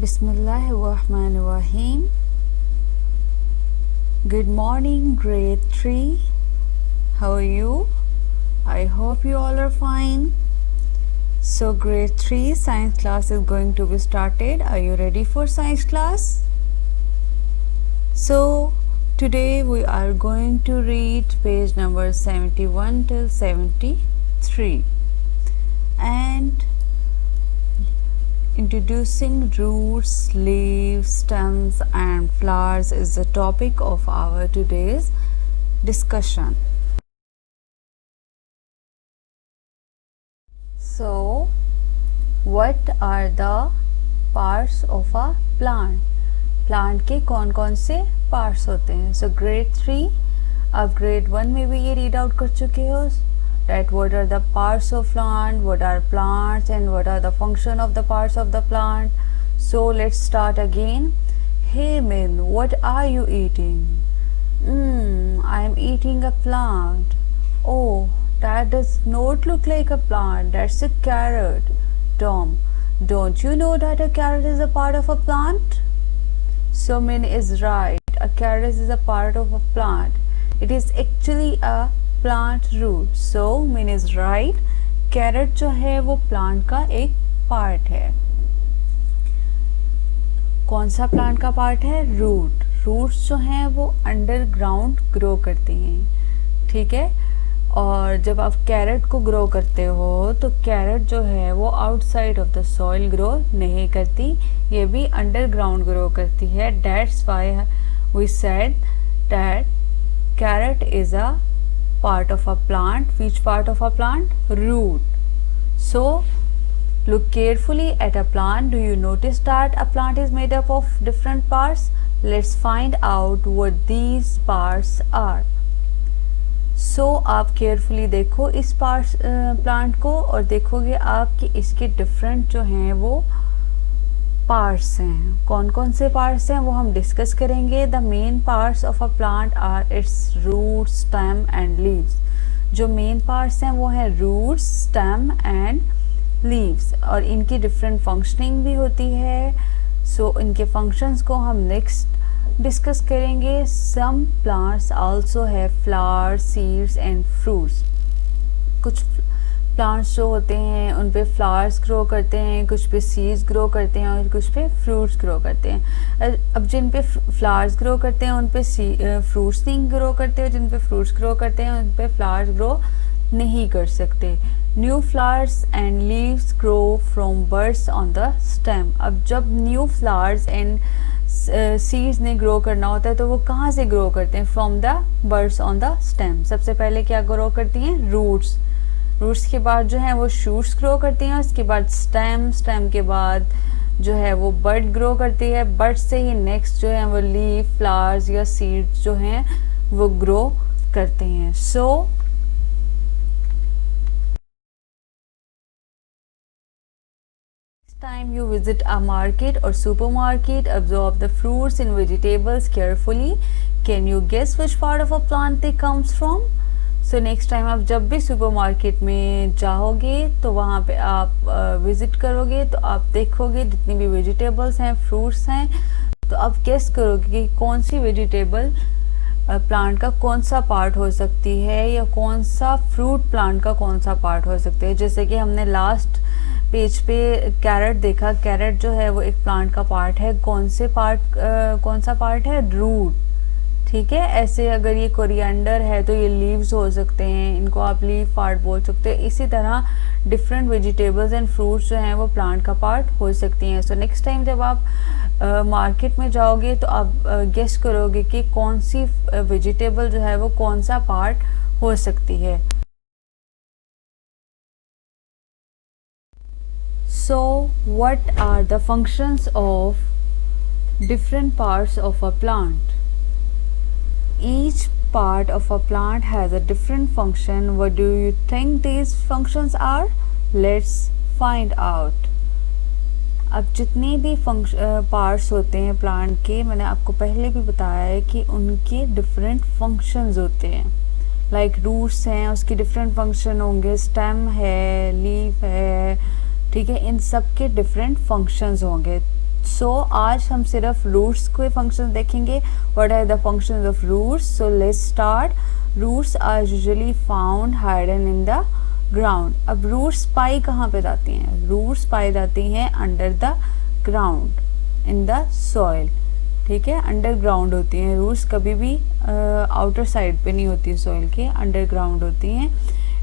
Bismillahirrahmanirrahim. Good morning, grade 3. How are you? I hope you all are fine. So, grade 3 science class is going to be started. Are you ready for science class? So, today we are going to read page number 71 till 73 and introducing roots, leaves, stems and flowers is the topic of our today's discussion. So, what are the parts of a plant? Plant के कौन कौन से parts होते हैं? सो grade 3 आप grade 1 में भी ये रीड आउट कर चुके हो that what are the parts of plant, what are plants and what are the function of the parts of the plant. So let's start again. Hey Min, what are you eating? I am eating a plant. Oh, that does not look like a plant, that's a carrot. Tom, don't you know that a carrot is a part of a plant? So Min is right, a carrot is a part of a plant. It is actually a plant root. So Min is right, carrot जो है वो plant का एक part है. कौन सा plant का part है? Root. Roots जो हैं वो underground grow करती हैं, ठीक है. और जब आप कैरेट को ग्रो करते हो तो कैरेट जो है वो outside of the soil grow नहीं करती, ये भी अंडरग्राउंड ग्रो करती है. That's why we said that carrot is a part of a plant. Which part of a plant? Root. So look carefully at a plant. Do you notice that a plant is made up of different parts? Let's find out what these parts are. सो आप carefully देखो इस plant को और देखोगे आप कि इसके different जो हैं वो पार्ट्स हैं. कौन कौन से पार्ट्स हैं वो हम डिस्कस करेंगे. The main parts of a plant are its root, stem and leaves. जो मेन पार्ट्स हैं वो हैं रूट्स, स्टेम एंड लीव्स और इनकी डिफरेंट फंक्शनिंग भी होती है. सो इनके फंक्शंस को हम नेक्स्ट डिस्कस करेंगे. Some plants also have flowers, seeds and fruits. कुछ प्लांट्स जो होते हैं उन पे फ्लावर्स ग्रो करते हैं, कुछ पे सीड्स ग्रो करते हैं और कुछ पे फ्रूट्स ग्रो करते हैं. अब जिन पे फ्लावर्स ग्रो करते हैं उन पे फ्रूट्स नहीं ग्रो करते और जिन पे फ्रूट्स ग्रो करते हैं उन पे फ्लावर्स ग्रो नहीं कर सकते. New flowers and leaves grow from birds on the stem. अब जब न्यू फ्लावर्स एंड सीड्स ने ग्रो करना होता है तो वो कहाँ से ग्रो करते हैं? From the birds on the stem. सबसे पहले क्या ग्रो करती हैं? रूट्स. रूट्स के बाद जो है वो शूट्स ग्रो करती हैं, उसके बाद स्टेम, स्टेम के बाद जो है वो बर्ड ग्रो करती है, बर्ड से ही नेक्स्ट जो है वो लीफ, फ्लावर्स या सीड्स जो हैं वो ग्रो करते हैं. सो time you visit a market or supermarket, observe the fruits and vegetables carefully. Can you guess which part of a plant they comes from? So next time आप जब भी supermarket में जाओगे तो वहाँ पे आप विजिट करोगे तो आप देखोगे जितनी भी वेजिटेबल्स हैं, फ्रूट्स हैं, तो आप गेस करोगे कि कौन सी वेजिटेबल प्लांट का कौन सा पार्ट हो सकती है या कौन सा फ्रूट प्लांट का कौन सा पार्ट हो सकता है. जैसे कि हमने लास्ट पेज पे कैरेट देखा. कैरेट जो है वो एक प्लांट का पार्ट है. कौन सा पार्ट है? रूट, ठीक है. ऐसे अगर ये कोरिएंडर है तो ये लीव्स हो सकते हैं, इनको आप लीव पार्ट बोल सकते हैं. इसी तरह डिफरेंट वेजिटेबल्स एंड फ्रूट्स जो हैं वो प्लांट का पार्ट हो सकती हैं. सो नेक्स्ट टाइम जब आप मार्केट में जाओगे तो आप गेस करोगे कि कौन सी वेजिटेबल जो है वो कौन सा पार्ट हो सकती है. So, what are the functions of different parts of a plant? Each part of a plant has a different function. What do you think these functions are? Let's find out. अब जितने भी parts होते हैं plant के, मैंने आपको पहले भी बताया है कि उनके डिफरेंट फंक्शंस होते हैं. लाइक रूट्स हैं, उसके डिफरेंट फंक्शन होंगे. स्टेम है, लीफ है, ठीक है. इन सब के डिफरेंट फंक्शंस होंगे. सो आज हम सिर्फ रूट्स के फंक्शंस देखेंगे. What are the functions of roots? So let's start. Roots are usually found hidden in the ground. अब रूट्स पाई कहाँ पे जाती हैं? रूट्स पाई जाती हैं under the ground, in the soil. ठीक है, अंडरग्राउंड होती हैं रूट्स, कभी भी आउटर साइड पे नहीं होती सॉइल के, अंडरग्राउंड होती हैं.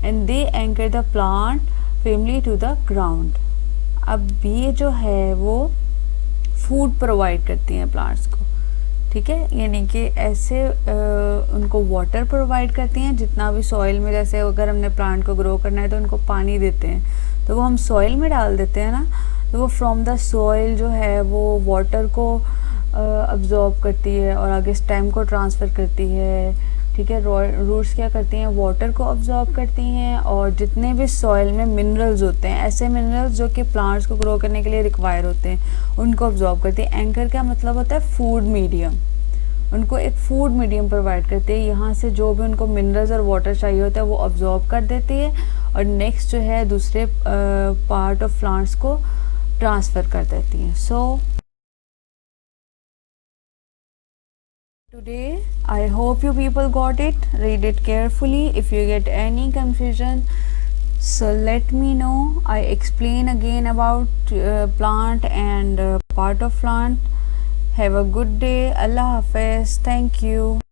And they anchor the plant firmly to the ground. अब ये जो है वो फूड प्रोवाइड करती हैं प्लांट्स को. ठीक है, यानी कि ऐसे उनको वाटर प्रोवाइड करती हैं जितना भी सॉइल में, जैसे अगर हमने प्लांट को ग्रो करना है तो उनको पानी देते हैं, तो वो हम सॉइल में डाल देते हैं ना, तो वो फ्रॉम द सॉइल जो है वो वाटर को अब्जॉर्ब करती है और आगे स्टेम को ट्रांसफ़र करती है. ठीक है, रूट्स क्या करती हैं? वाटर को अब्जॉर्ब करती हैं और जितने भी सॉइल में मिनरल्स होते हैं, ऐसे मिनरल्स जो कि प्लांट्स को ग्रो करने के लिए रिक्वायर होते हैं, उनको अब्जॉर्ब करती है. एंकर का मतलब होता है फूड मीडियम. उनको एक फूड मीडियम प्रोवाइड करती है. यहाँ से जो भी उनको मिनरल्स और वाटर चाहिए होता है वो अब्जॉर्ब कर देती है और नेक्स्ट जो है दूसरे पार्ट ऑफ प्लांट्स को ट्रांसफ़र कर देती हैं. सो today I hope you people got it. Read it carefully. If you get any confusion, so let me know. I explain again about plant and part of plant. Have a good day. Allah Hafiz. Thank you.